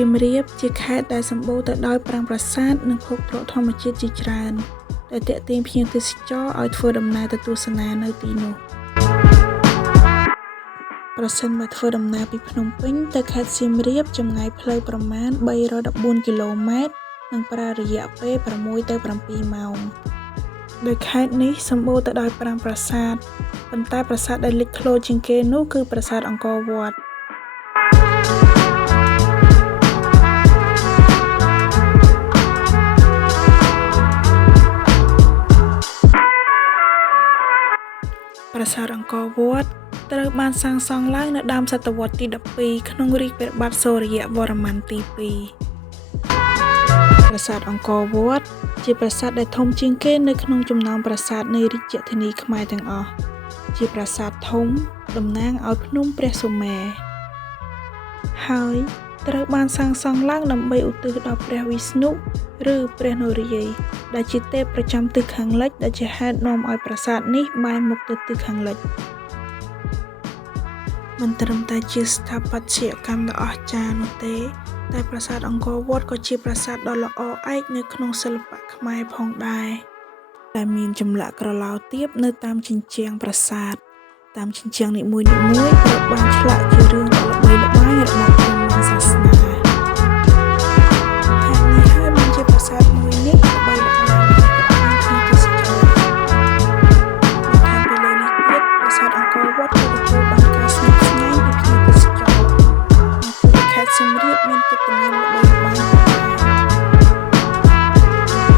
ៀមរាបជាខេត្តដែលសម្បូរទៅដោយប្រាង្គប្រាសាទនិងភោគទ្រព្យធម្មជាតិជាច្រើនដែលទាក់ទាញភ្ញៀវទេសចរឲ្យធ្វើដំណើរទៅទស្សនានៅទីនោះប្រសិនបើធ្វើដំណើរពីភ្នំពេញទៅខេត្តសៀមរាបចម្ងាយផ្លូវប្រមាណ314គីឡូម៉ែត្រនិងប្រើរយៈពេល6ទៅ7ម៉ោងដោយខេត្តនេះសម្បូរទៅដោយប្រាង្គប្រាសាទប៉ុន្តែប្រាសាទដែលលេចធ្លោជាងគេនោះគឺប្រាសាទអង្គរវត្តប្រាសាទអង្គរវត្តត្រូវបានសាងសង់ឡើងនៅដើមសតវត្សទី12ក្នុងរាជ្យព្រះបាទសូរ្យវរ្ម័នទី2ប្រាសាទអង្គរវត្តជាប្រាសាទដែលធំជាងគេនៅក្នុងចំណោមប្រាសាទនៃរាជធានីខ្មែរទាំងអស់ជាប្រាសាទធំតំណាងឲ្យភ្នំព្រះសុមេរុហើយត្រូវបានសាងសង់ឡើងដើម្បីឧទ្ទិសដល់ព្រះវិស្ណុឬព្រះនរាយណ៍ដែលជាទេពប្រចាំទិសខាងលិចដែលជាហេតុនាំឲ្យប្រាសាទនេះបែរមុខទៅទិសខាងលិចមិនត្រឹមតែជាស្ថាបត្យកម្មដ៏អស្ចារ្យនោះទេតែប្រាសាទអង្គរវត្តក៏ជាប្រាសាទដ៏ល្អឯកនៅក្នុងសិល្បៈខ្មែរផងដែរដែលមានចម្លាក់ក្រឡោទាបនៅតាមជញ្ជាំងប្រាសាទតាមជញ្ជាំងនីមួយៗត្រូវបានឆ្លាក់ជារឿងដ៏ល្បីល្បាញរបស់